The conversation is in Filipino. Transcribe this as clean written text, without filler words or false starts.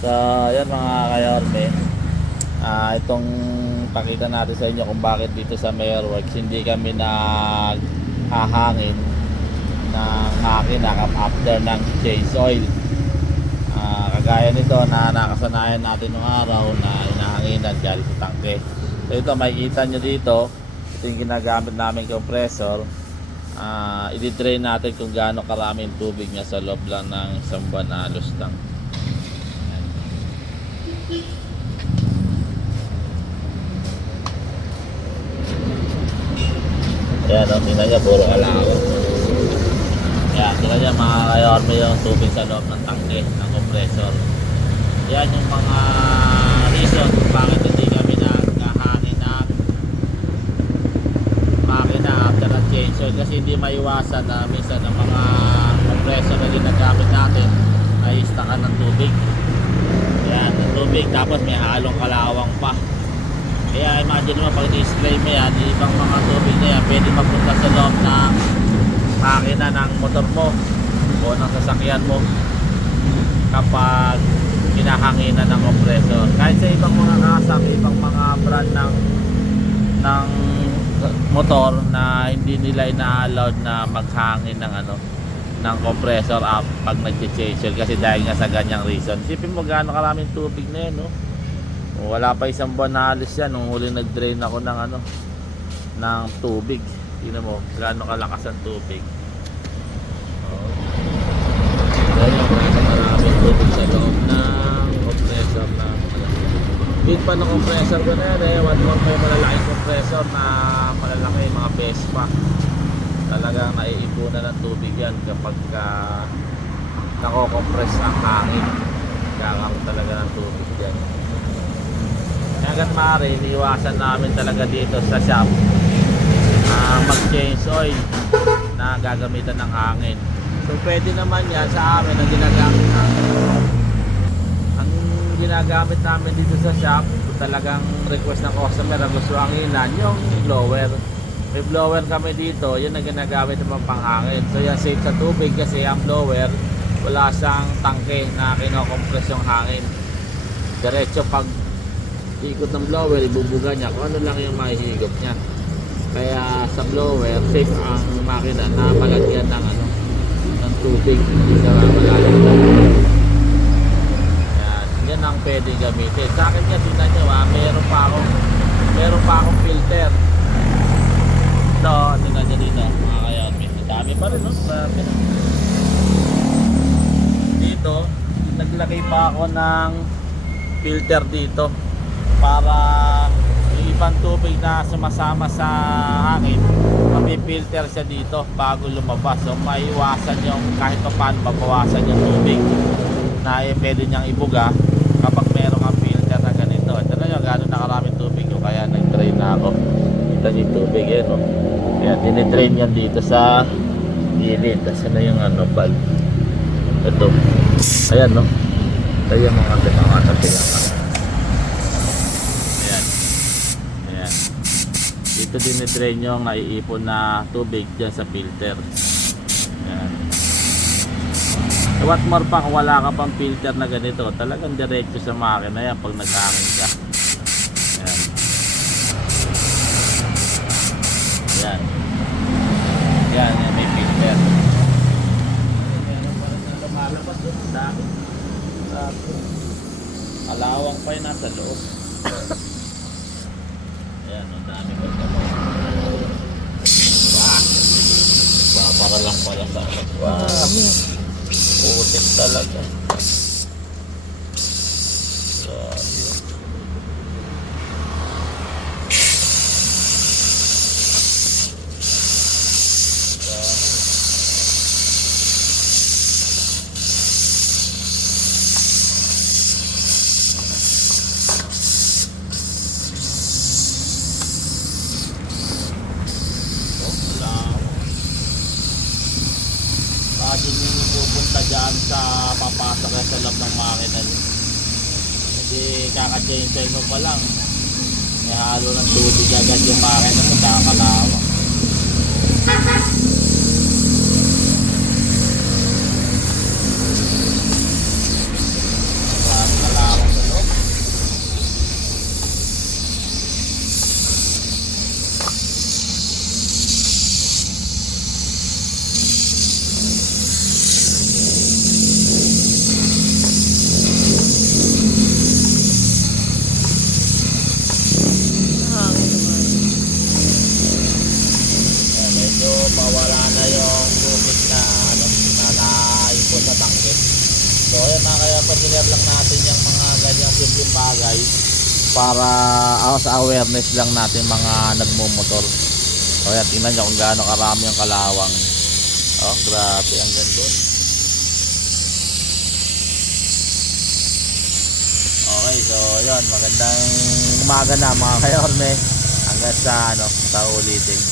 So, ayan mga kayorme. Itong pakita natin sa inyo kung bakit dito sa Mayorworks hindi kami naghahangin ng makina after ng change oil. Kagaya nito na nakasanayan natin nung araw na inahanginan galing sa tangke. So ito, makikita nyo dito, ito yung ginagamit namin compressor. I-drain natin kung gaano karaming tubig niya sa loob lang ng isang buwan na halos lang. Ayan, tingnan niya, puro kalawang. Ayan, tingnan niya mga kayorme yung tubig sa loob ng tangke ng compressor. Yan yung mga reason kung bakit hindi kami naghahangin ng makina after the change oil, kasi hindi maiwasan na minsan ng mga compressor na ginagamit natin ay istakan ng tubig. Yan, ng tubig tapos may halong kalawang pa. Kaya imagine mo pag i-spray mo yan, ibang mga tubig na yan pwede mapunta sa loob ng makina ng motor mo o ng sasakyan mo kapag kinahanginan ng compressor. Kahit sa ibang mga kasam, ibang mga brand ng motor na hindi nila ina-allowed na maghangin ng ng compressor pag nag-change oil, kasi dahil nga sa ganyang reason. Isipin mo gaano karaming tubig na yun, no? Wala pa isang buwan na halos yan nung huli nag-drain ako ng tubig. Tingnan mo gaano kalakas ang tubig. Dahil yung maraming tubig sa loob ng compressor ng big pa ng compressor ko na yan eh. One more pa yung malalaking compressor na malalaki, mga Vespa. Talagang naiipunan ng tubig yan kapag nako-compress ang hangin. Kakaroon talaga ng tubig yan. Hanggat maaari, iniiwasan namin talaga dito sa shop mag-change oil na gagamitan ng hangin. So pwede naman yan sa amin ang ginagamit namin dito sa shop. Kung talagang request ng customer ang gusto hanginan, yung blower. May blower kami dito, yun ang ginagamit naman panghangin. So yan safe sa tubig kasi ang blower wala siyang tangke na kino-compress yung hangin. Diretso pag ikot ng blower, ibubuga niya kung ano lang yung mahihigop niya. Kaya sa blower, safe ang makina na malagyan ng tubig. Hindi ka malalagyan. Yan ang pwede gamitin. Sa akin nga, tingnan nyo meron pa akong filter. Ito, tingnan nyo dito mga kayorme. Dami pa rin, no? Dito, naglagay pa ako ng filter dito para yung ibang tubig na sumasama sa hangin mapipilter siya dito bago lumabas. So maiwasan yung kahit pa paano mabawasan yung tubig na pwede niyang ibuga kapag meron kang filter na ganito. Ito na yung gano'n na karaming tubig yung kaya nag-drain na ako. Ito yung tubig yan, no? Yan, dinidrain yan dito sa gilid. Kasi na yung valve. Ito. Ayan, no? Ito yung mga tabi. Ito dinidrain yung naiipon na tubig dyan sa filter. Ayan. What more pa kung wala ka pang filter na ganito, talagang diretso sa makina yan pag nag-hangin ka. Ayan. Yan, may filter. Meron pa rin na lumalabas doon. Dami. Alawang pa yun nasa loob. Ayan, ang dami ko ito. Para lang pala sa putik talaga. Pupunta dyan sa papasok sa loob ng makina nyo. Kasi kaka-change oil mo pa lang, may halo ng tubig agad yung makina mo, kakalawa. mga kaya pag-share lang natin yung mga ganyang simpleng bagay para sa awareness lang natin mga nagmumotor. So yan, tingnan nyo kung gaano karami ang kalawang. Oh, grabe, ang ganda. Okay, so yun, magandang umaga na mga kayorme. Hanggang sa sa ulitin.